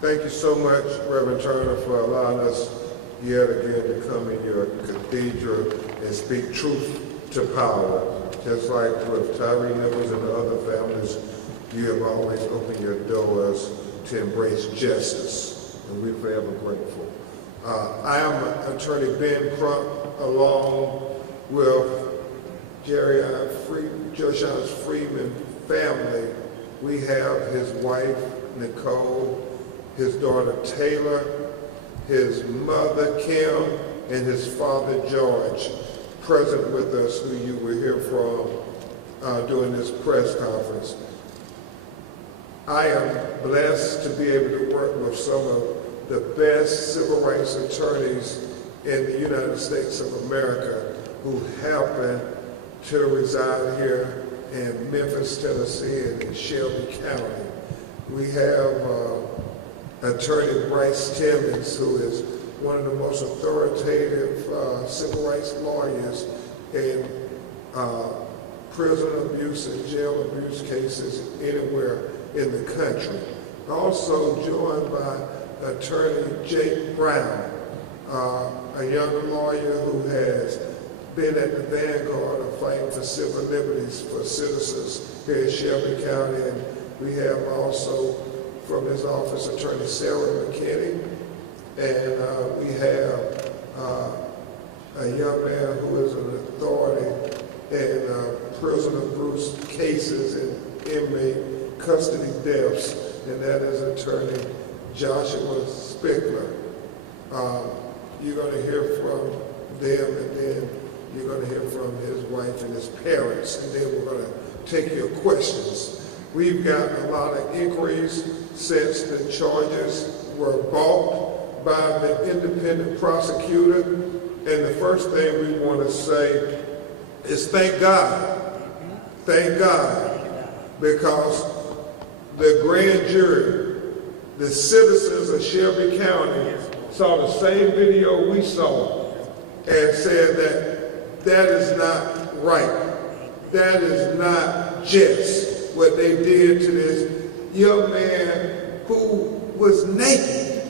Thank you so much, Reverend Turner, for allowing us yet again to come in your cathedral and speak truth to power. Just like with Tyree Nichols and the other families, you have always opened your doors to embrace justice, and we're forever grateful. I am Attorney Ben Crump, along with Joshua's Freeman family. We have his wife, Nicole, his daughter, Taylor, his mother, Kim, and his father, George, present with us, who you will hear from during this press conference. I am blessed to be able to work with some of the best civil rights attorneys in the United States of America who happen to reside here in Memphis, Tennessee, and in Shelby County. We have Attorney Bryce Timmons, who is one of the most authoritative civil rights lawyers in prison abuse and jail abuse cases anywhere in the country. Also joined by Attorney Jake Brown, a young lawyer who has been at the vanguard of fighting for civil liberties for citizens here in Shelby County. And we have also from his office Attorney Sarah McKinney, and we have a young man who is an authority in prison abuse cases and inmate custody deaths, and that is Attorney Joshua Spickler. You're going to hear from them, and then you're going to hear from his wife and his parents, and then we're going to take your questions. We've got a lot of inquiries since the charges were brought by the independent prosecutor, and the first thing we want to say is thank God, because the grand jury, the citizens of Shelby County, saw the same video we saw and said that that is not right. That is not just what they did to this young man who was naked.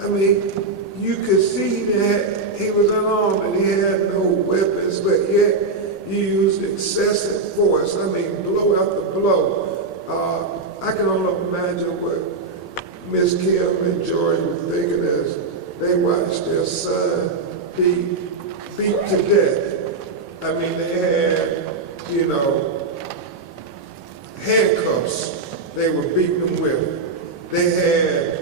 I mean, you could see that he was unarmed and he had no weapons, but yet you used excessive force. I mean, blow after blow. I can only imagine what Miss Kim and George were thinking as they watched their son be beat to death. I mean, they had, handcuffs they were beating them with. They had,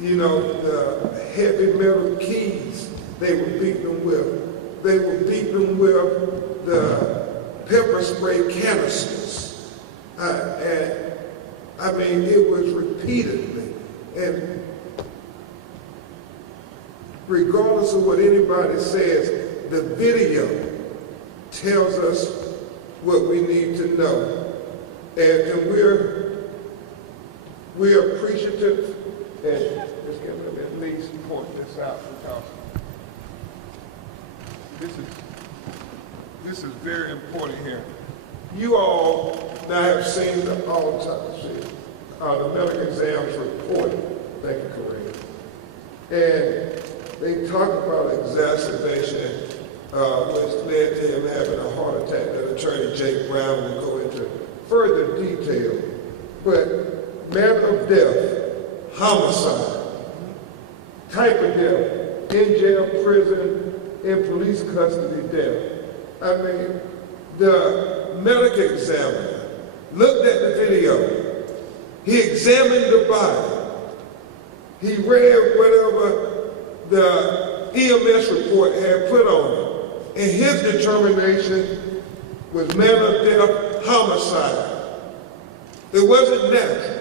the heavy metal keys they were beating them with. They were beating them with the pepper spray canisters. And I mean, it was repeatedly. And regardless of what anybody says, the video tells us what we need to know. And we're appreciative, and let's get them at least point this out, because this is very important here. You all now have seen the autopsy, the medical exams reported. Thank you, Corinne. And they talk about exacerbation, which led to him having a heart attack. That Attorney Jake Brown will go into further detail. But manner of death, homicide, type of death, in jail, prison, in police custody death. I mean, the medical examiner looked at the video. He examined the body. He read whatever the EMS report had put on it. And his determination was manner of death, homicide. It wasn't natural.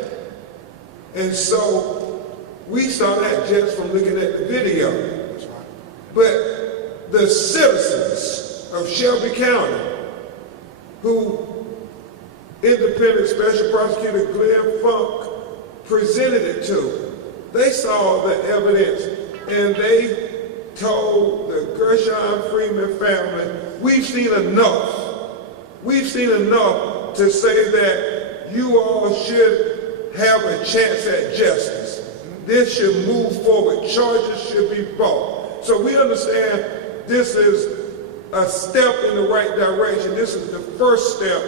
And so we saw that just from looking at the video. But the citizens of Shelby County, who independent special prosecutor Glenn Funk presented it to, they saw the evidence and they told the Gershon Freeman family, we've seen enough. We've seen enough to say that you all should have a chance at justice. This should move forward. Charges should be brought. So we understand this is a step in the right direction. This is the first step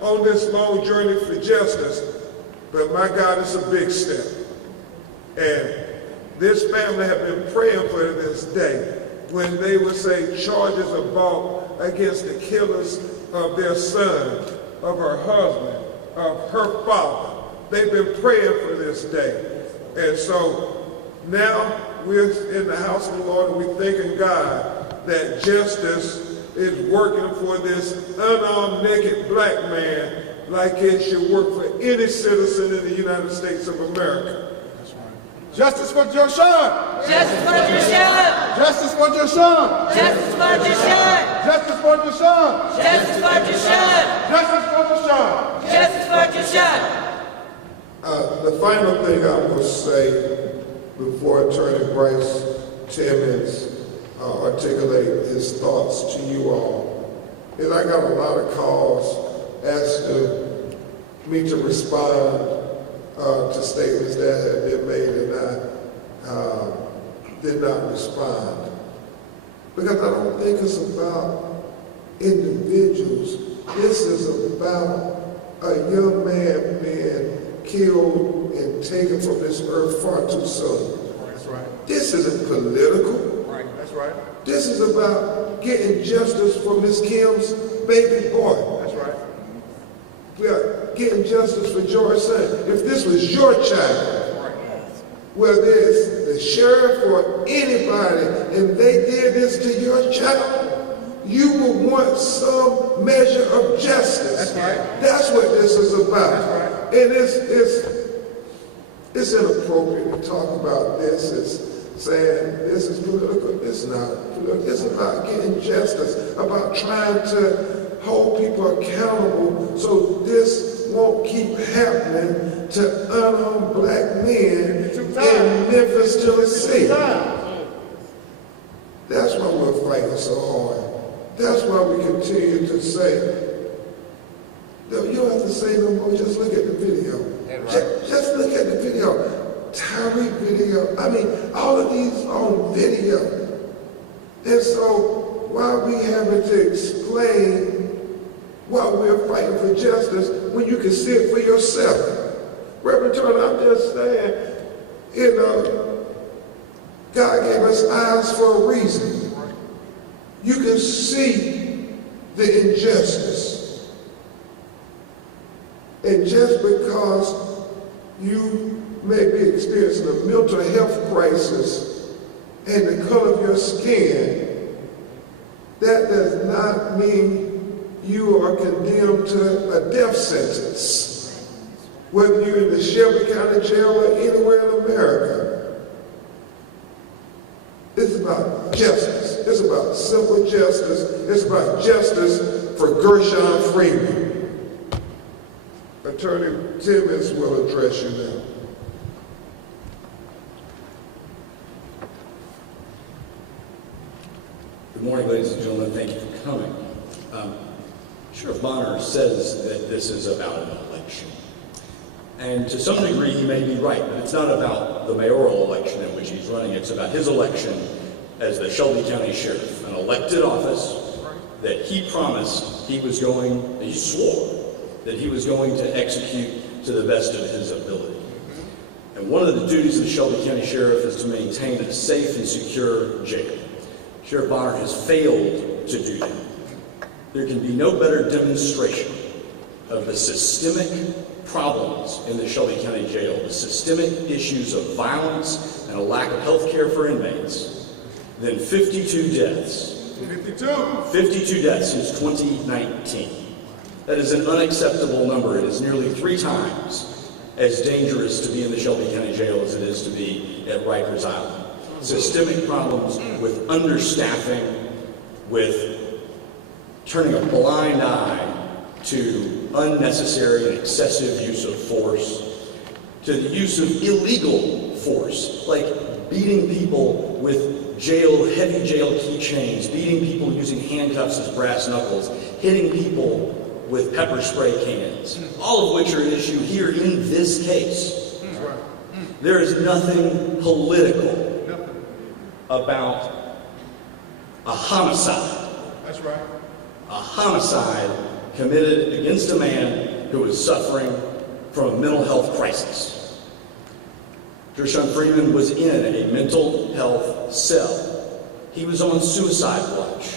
on this long journey for justice. But my God, it's a big step. And this family have been praying for this day when they would say charges are brought against the killers of their son, of her husband, of her father. They've been praying for this day. And so now we're in the house of the Lord, and we're thanking God that justice is working for this unarmed, naked black man like it should work for any citizen in the United States of America. Justice for Joshan! Justice for Joshan! Justice for Joshan! Justice for Joshan! Justice for Joshan! Justice for Joshan! Justice for Joshan! Justice for Joshan! The final thing I will say before Attorney Bryce Timmons articulate his thoughts to you all is I got a lot of calls asking me to respond to statements that had been made, and I did not respond. Because I don't think it's about individuals. This is about a young man being killed and taken from this earth far too soon. That's right. This isn't political. Right. That's right. This is about getting justice for Miss Kim's baby boy. That's right. We are getting justice for George's son. If this was your child, whether it's the sheriff or anybody, and they did this to your child, you would want some measure of justice. That's right. That's what this is about. That's right. And it's inappropriate to talk about this. It's saying this is political. It's not political. It's about getting justice, about trying to hold people accountable so this won't keep happening to unarmed black men in Memphis, Tennessee. That's why we're fighting so hard. That's why we continue to say, no, you don't have to say no more, just look at the video. Just look at the video. Tyree video, I mean, all of these on video. And so why we having to explain why we're fighting for justice when you can see it for yourself? Reverend Turner, I'm just saying, you know, God gave us eyes for a reason. You can see the injustice. And just because you may be experiencing a mental health crisis and the color of your skin, that does not mean you are condemned to a death sentence, whether you're in the Shelby County Jail or anywhere in America. It's about justice. It's about simple justice. It's about justice for Gershon Freeman. Attorney Timmons will address you now. Good morning, ladies and gentlemen. Thank you for coming. Sheriff Bonner says that this is about an election. And to some degree, he may be right, but it's not about the mayoral election in which he's running. It's about his election as the Shelby County Sheriff, an elected office that he promised he swore that he was going to execute to the best of his ability. And one of the duties of the Shelby County Sheriff is to maintain a safe and secure jail. Sheriff Bonner has failed to do that. There can be no better demonstration of the systemic problems in the Shelby County Jail, the systemic issues of violence and a lack of health care for inmates, than 52 deaths. 52 deaths since 2019. That is an unacceptable number. It is nearly 3 times as dangerous to be in the Shelby County Jail as it is to be at Rikers Island. Systemic problems with understaffing, with turning a blind eye to unnecessary and excessive use of force, to the use of illegal force, like beating people with heavy jail keychains, beating people using handcuffs as brass knuckles, hitting people with pepper spray cans, all of which are at issue here in this case. That's right. There is nothing political about a homicide. That's right. A homicide committed against a man who is suffering from a mental health crisis. Gershon Freeman was in a mental health cell. He was on suicide watch.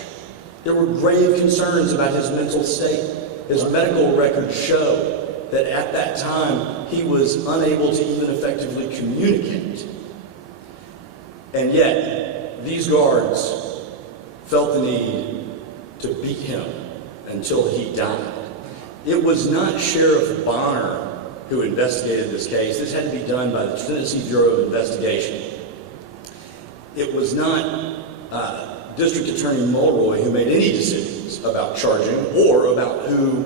There were grave concerns about his mental state. His medical records show that at that time he was unable to even effectively communicate. And yet, these guards felt the need to beat him until he died. It was not Sheriff Bonner who investigated this case. This had to be done by the Tennessee Bureau of Investigation. It was not District Attorney Mulroy who made any decisions about charging or about who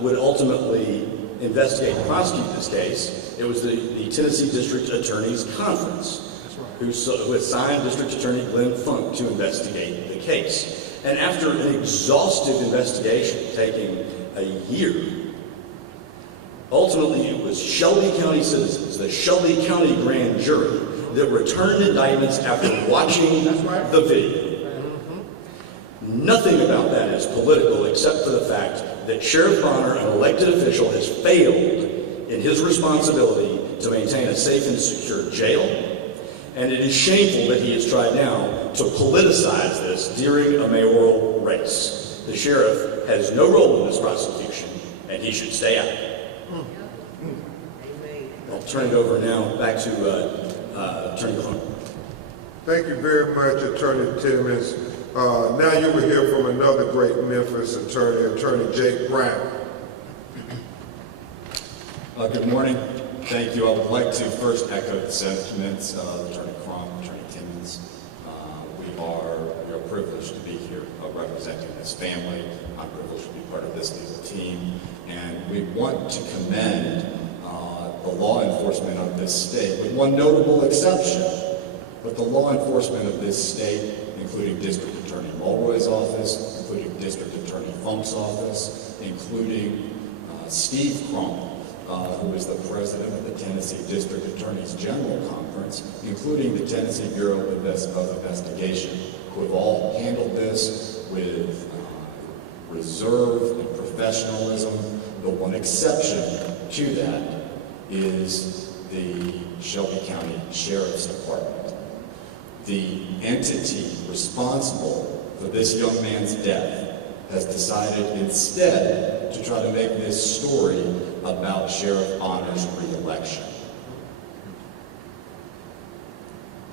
would ultimately investigate and prosecute this case. It was the Tennessee District Attorney's Conference who assigned District Attorney Glenn Funk to investigate the case. And after an exhaustive investigation taking a year, ultimately it was Shelby County citizens, the Shelby County grand jury, that returned indictments after watching the video. Nothing about that is political except for the fact that Sheriff Bonner, an elected official, has failed in his responsibility to maintain a safe and secure jail. And it is shameful that he has tried now to politicize this during a mayoral race. The sheriff has no role in this prosecution, and he should stay out. I'll turn it over now back to Attorney Crump. Thank you very much, Attorney Timmons. Now you will hear from another great Memphis attorney, Attorney Jake Brown. Good morning. Thank you. I would like to first echo the sentiments of Attorney Crump, Attorney Timmons. We are privileged to be here representing this family. I'm privileged to be part of this legal team. And we want to commend the law enforcement of this state, with one notable exception. But the law enforcement of this state, including District Attorney Mulroy's office, including District Attorney Funk's office, including Steve Crump, who is the president of the Tennessee District Attorneys General Conference, including the Tennessee Bureau of Investigation, who have all handled this with reserve and professionalism. The one exception to that is the Shelby County Sheriff's Department. The entity responsible for this young man's death has decided instead to try to make this story about Sheriff Bonner's re-election.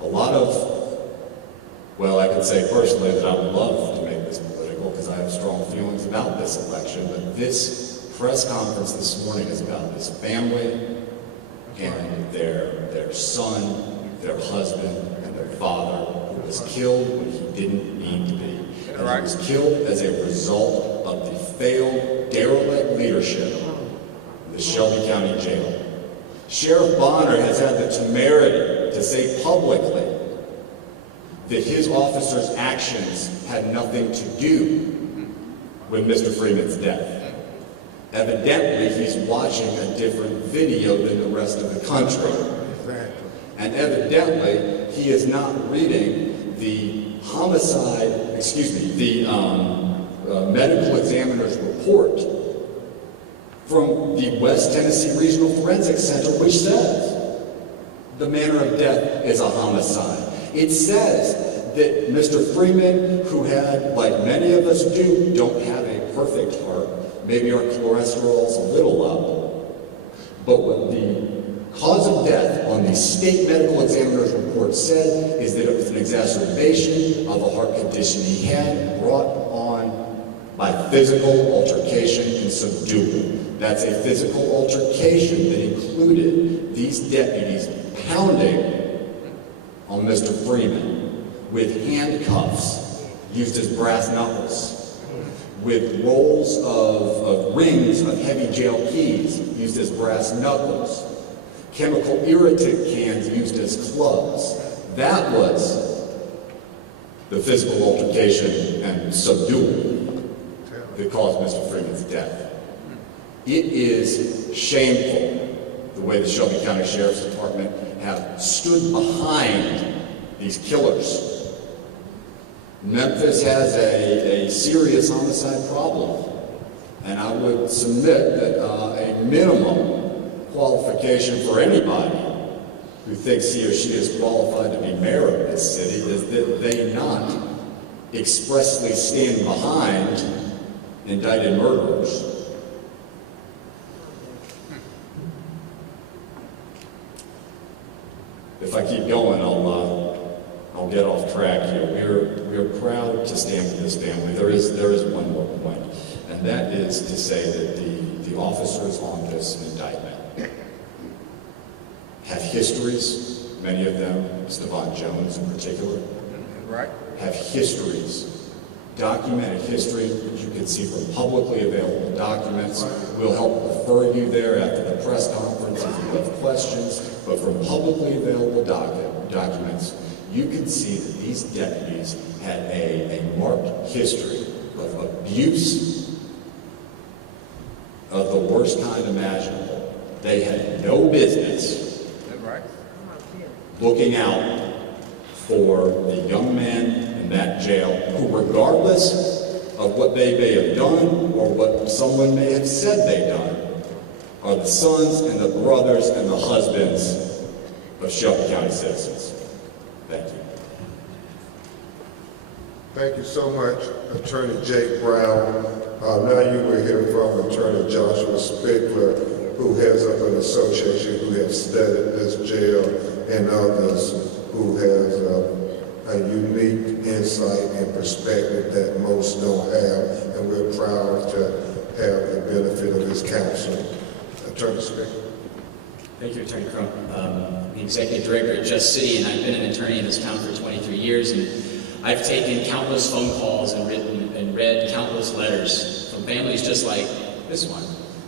A lot of, well, I can say personally that I would love to make this political because I have strong feelings about this election, but this press conference this morning is about this family and their son, their husband, and their father, who was killed when he didn't need to be. And he was killed as a result of the failed, derelict leadership of the Shelby County Jail. Sheriff Bonner has had the temerity to say publicly that his officers' actions had nothing to do with Mr. Freeman's death. Evidently, he's watching a different video than the rest of the country. And evidently, he is not reading the medical examiner's report from the West Tennessee Regional Forensics Center, which says the manner of death is a homicide. It says that Mr. Freeman, who had, like many of us do, don't have a perfect heart. Maybe our cholesterol's a little up. But what the cause of death on the state medical examiner's report said is that it was an exacerbation of a heart condition he had brought on by physical altercation and subdual. That's a physical altercation that included these deputies pounding on Mr. Freeman with handcuffs used as brass knuckles, with rolls of rings of heavy jail keys used as brass knuckles, chemical irritant cans used as clubs. That was the physical altercation and subdual. that caused Mr. Freeman's death. It is shameful the way the Shelby County Sheriff's Department have stood behind these killers. Memphis has a serious homicide problem, and I would submit that a minimum qualification for anybody who thinks he or she is qualified to be mayor of this city is that they not expressly stand behind indicted murderers. If I keep going, I'll get off track here. We're proud to stand with this family. There is one more point, and that is to say that the officers on this indictment have histories. Many of them, Stevan Jones in particular, Right. have histories, documented history, which you can see from publicly available documents. We'll help refer you there after the press conference if you have questions, but from publicly available documents, you can see that these deputies had a marked history of abuse of the worst kind imaginable. They had no business Right. looking out for the young men in that jail who, regardless of what they may have done or what someone may have said they've done, are the sons and the brothers and the husbands of Shelby County citizens. Thank you. Thank you so much, Attorney Jake Brown. Now you will hear from Attorney Joshua Spickler, who heads up an association who have studied this jail, and others who has a unique insight and perspective that most don't have, and we're proud to have the benefit of his counsel. Attorney Spickler. Thank you, Attorney Crump. I'm the Executive Director at Just City, and I've been an attorney in this town for 23 years, and I've taken countless phone calls and written and read countless letters from families just like this one.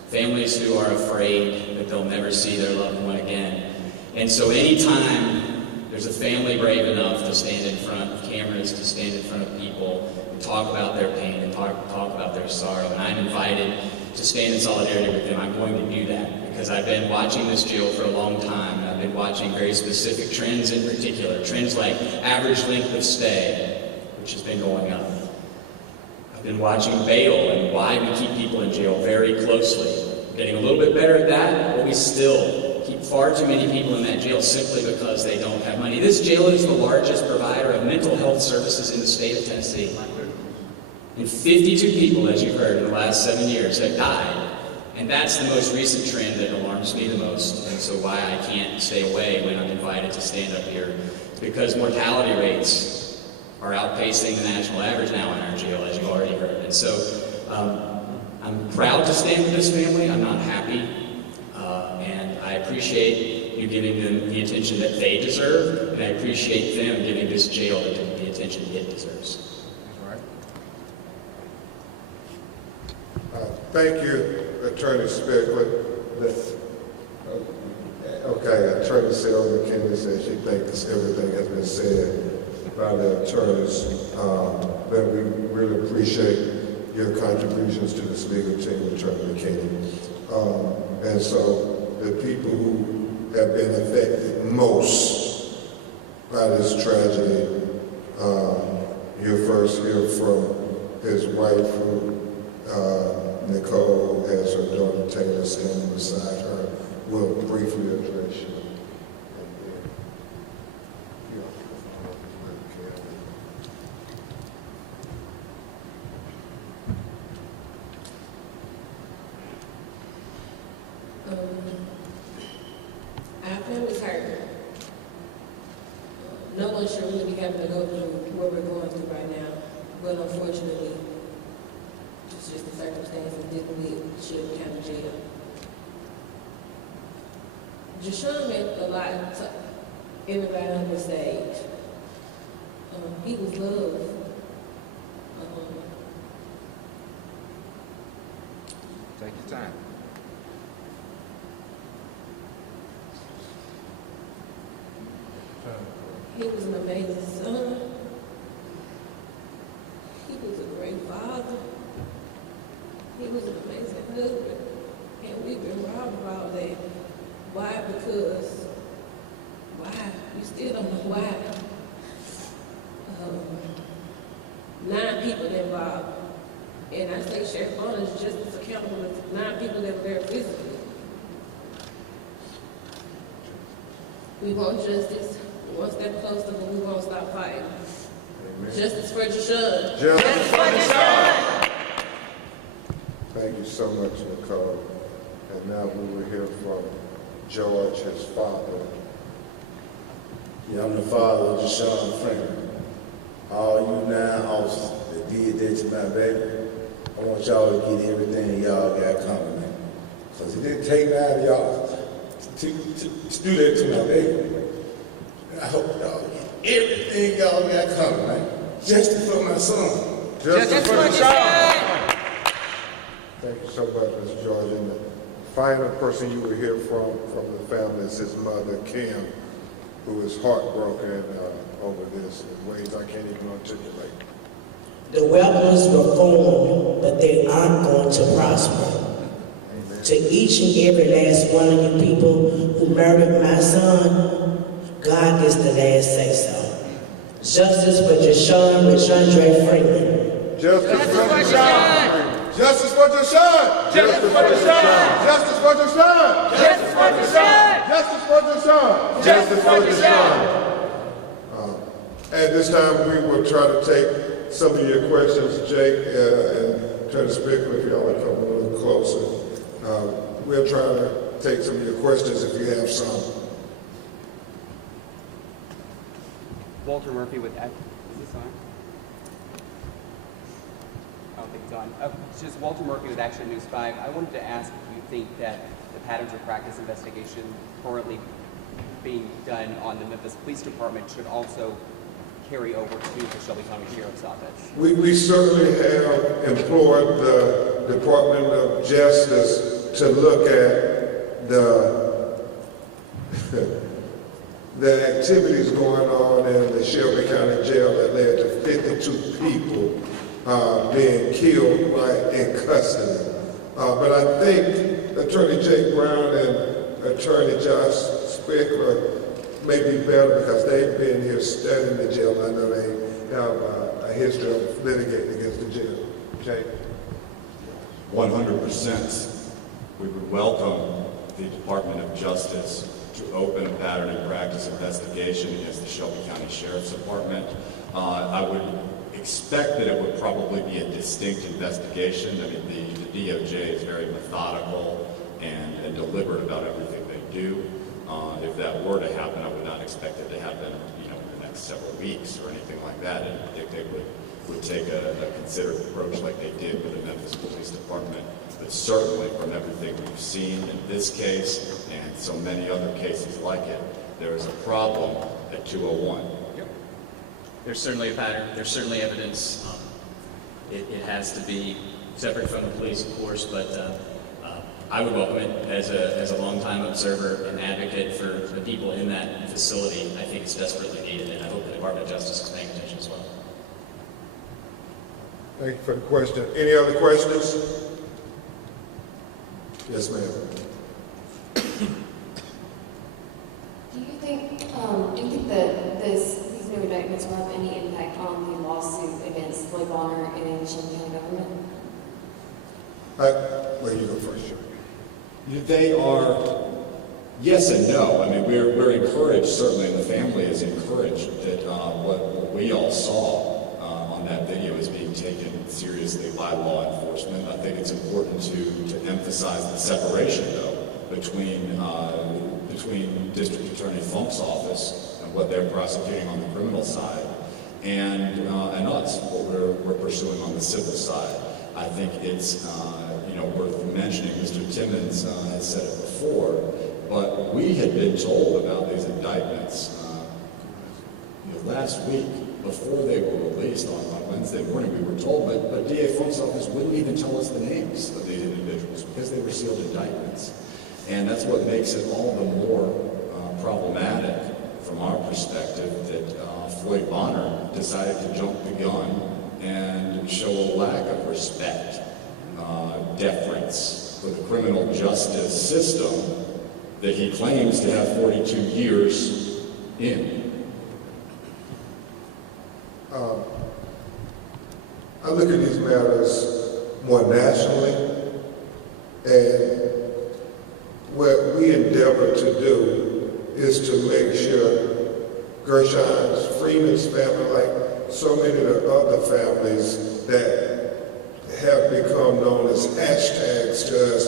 Families who are afraid that they'll never see their loved one again. And so anytime there's a family brave enough to stand in front of cameras, to stand in front of people, and talk about their pain and talk about their sorrow, and I'm invited to stand in solidarity with them, I'm going to do that. Because I've been watching this jail for a long time, and I've been watching very specific trends in particular, trends like average length of stay, which has been going up. I've been watching bail and why we keep people in jail very closely. We're getting a little bit better at that, but we still keep far too many people in that jail simply because they don't have money. This jail is the largest provider of mental health services in the state of Tennessee. And 52 people, as you've heard, in the last 7 years have died. And that's the most recent trend that alarms me the most, and so why I can't stay away when I'm invited to stand up here. Because mortality rates are outpacing the national average now in our jail, as you already heard. And so I'm proud to stand with this family. I'm not happy, and I appreciate you giving them the attention that they deserve, and I appreciate them giving this jail the attention it deserves. Thank you, Attorney Spickler. Okay, Attorney Sarah McKinney says she thinks everything has been said by the attorneys, but we really appreciate your contributions to this legal team, Attorney McKinney. And so the people who have been affected most by this tragedy, you first hear from his wife, who Nicole, has her daughter Taylor standing beside her. We'll briefly address you. Our family's hurt. No one should really be having to go through what we're going through right now, but unfortunately, it's just the circumstances didn't lead Shelby County Jail. Jashawn meant a lot to everybody on the stage. He was loved. Take your time. He was an amazing son. He was a great father. He was an amazing husband, and we've been robbed of all that. Why? Because, why? We still don't know why. 9 people involved. And I say Sheriff Bonner is just as accountable as 9 people that were there physically. We want justice. We want step closer, but we won't stop fighting. Amen. Justice for Jashawn. Justice for Jashawn. Thank you so much, Nicole. And now we will hear from George, his father. Yeah, I'm the father of Jashawn Freeman. All you 9 officers that did that to my baby, I want y'all to get everything y'all got coming, man. Because it didn't take 9 of y'all to do that to my baby. And I hope y'all get everything y'all got coming, man. Justice for my son. Justice for Jashawn. Thank you so much, Mr. George. And the final person you will hear from the family is his mother, Kim, who is heartbroken over this in ways I can't even articulate. The weapons were formed, but they aren't going to prosper. Amen. To each and every last one of you people who murdered my son, God gets the last say-so. Justice for Jashawn Freeman. Justice for Jashawn. Justice for Jashawn. Justice for Jashawn. Justice for Jashawn. Justice for Jashawn. Justice for Jashawn. Justice for Jashawn. At this time, we will try to take some of your questions, Jake, and Attorney Spickler, if y'all would come a little closer. We'll try to take some of your questions if you have some. Walter Murphy with Is this on? I don't think it's on. It's just Walter Murphy with Action News 5. I wanted to ask if you think that the patterns of practice investigation currently being done on the Memphis Police Department should also carry over to the Shelby County Sheriff's Office. We certainly have employed the Department of Justice to look at the activities going on in the Shelby County Jail that led to 52 people being killed right in custody. But I think Attorney Jake Brown and Attorney Josh Spickler may be better because they've been here studying the jail. I know they have a history of litigating against the jail. Jake? 100%. We would welcome the Department of Justice to open a pattern and practice investigation against the Shelby County Sheriff's Department. I would expect that it would probably be a distinct investigation. I mean, the DOJ is very methodical and deliberate about everything they do. If that were to happen, I would not expect it to happen, in the next several weeks or anything like that. And I think they would take a considered approach like they did with the Memphis Police Department. But certainly from everything we've seen in this case and so many other cases like it, there is a problem at 201. Yep. There's certainly a pattern. There's certainly evidence. It has to be separate from the police, of course, but I would welcome it as a longtime observer and advocate for the people in that facility. I think it's desperately needed, and I hope the Department of Justice is paying attention as well. Thank you for the question. Any other questions? Yes, ma'am. Do you think that these new indictments will have any impact on the lawsuit against Floyd Bonner and Shelby County government? Well, you go first, sure. They are yes and no. I mean, we're encouraged, certainly, and the family is encouraged that what we all saw on that video is being taken seriously by law enforcement. I think it's important to emphasize the separation, though, between District Attorney Funk's office and what they're prosecuting on the criminal side, and us, what we're pursuing on the civil side. I think it's worth mentioning. Mr. Timmons has said it before, but we had been told about these indictments last week before they were released on Wednesday morning. We were told, but DA Funk's office wouldn't even tell us the names of these individuals because they were sealed indictments, and that's what makes it all the more problematic from our perspective that Floyd Bonner decided to jump the gun and show a lack of respect deference for the criminal justice system that he claims to have 42 years in. I look at these matters more nationally, and what we endeavor to do is to make sure Gershon's, Freeman's family, like so many of the other families that have become known as hashtags to us,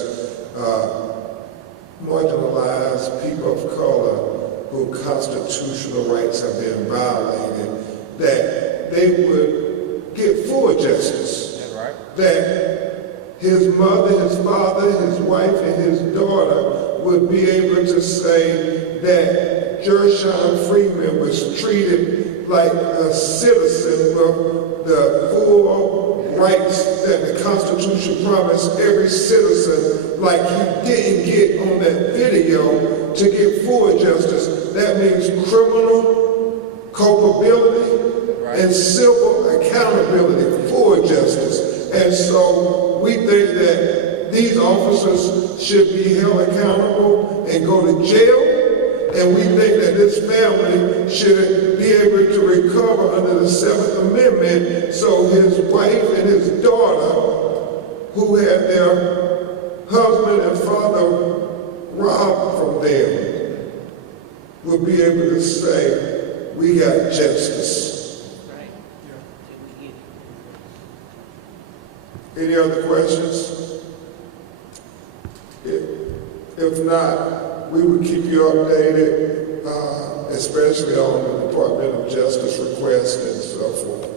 marginalized people of color whose constitutional rights have been violated, that they would get full justice. That's right. That his mother, his father, his wife, and his daughter would be able to say that Gershon Freeman was treated like a citizen with the full rights that the Constitution promised every citizen, like he didn't get on that video to get full justice. That means criminal culpability and civil accountability for justice. And so we think that these officers should be held accountable and go to jail. And we think that this family should be able to recover under the 7th Amendment so his wife and his daughter, who had their husband and father robbed from them, would be able to say, we got justice. Any other questions? If not, we will keep you updated, especially on the Department of Justice requests and so forth.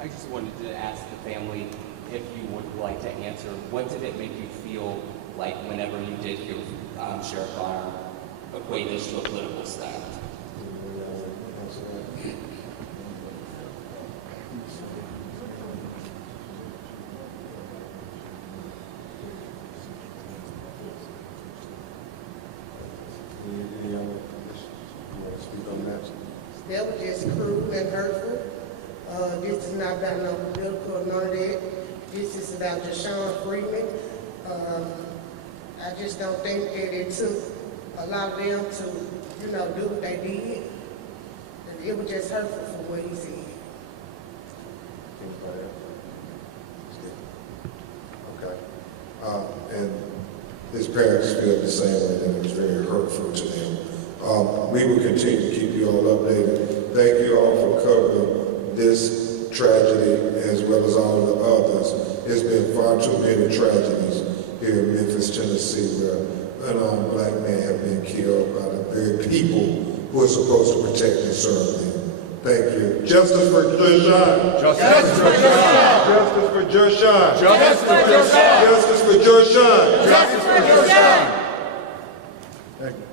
I just wanted to ask the family if you would like to answer, what did it make you feel like whenever you did hear Sheriff Bonner equate this to a political staff? That was just cruel and hurtful. This is not about no political, none of that. This is about Deshaun Freeman. I just don't think that it took a lot of them to, do what they did. It was just hurtful from what he said. Okay. And his parents feel the same way, that it was very hurtful to them. We will continue to keep you all updated. Thank you all for covering this tragedy as well as all the others. It's been far too many tragedies here in Memphis, Tennessee, where unarmed black men have been killed by the very people who are supposed to protect and serve them. Thank you. Justice for Gershon. Justice for Gershon. Justice for Gershon. Justice for Gershon. Justice for Gershon. Justice for Gershon. Thank you.